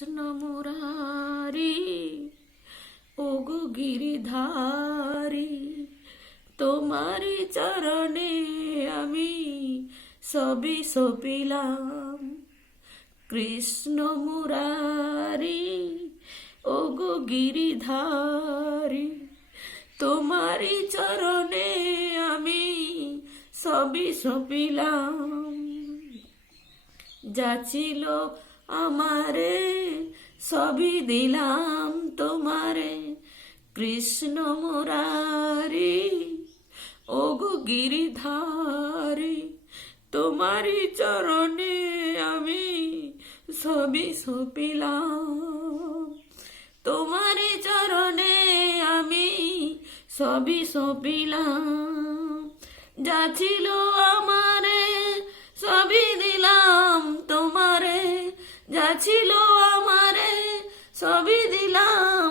কৃষ্ণ মুরারি ওগো গিরিধারী, তোমারি চরণে আমি সবই সপিলাম। কৃষ্ণ মুরারি ওগো গিরিধারী, তোমারি চরণে আমি সবই সপিলাম। যা ছিল আমারে সবই দিলাম তোমারে। কৃষ্ণ মুরারি ওগো গিরিধারী, তোমারি চরণে আমি সবই সপিলাম। তোমারি চরণে আমি সবই সপিলাম। যা ছিল আমারে সবই দিলাম তোমারে। যা ছিল আমারে সবই দিলাম।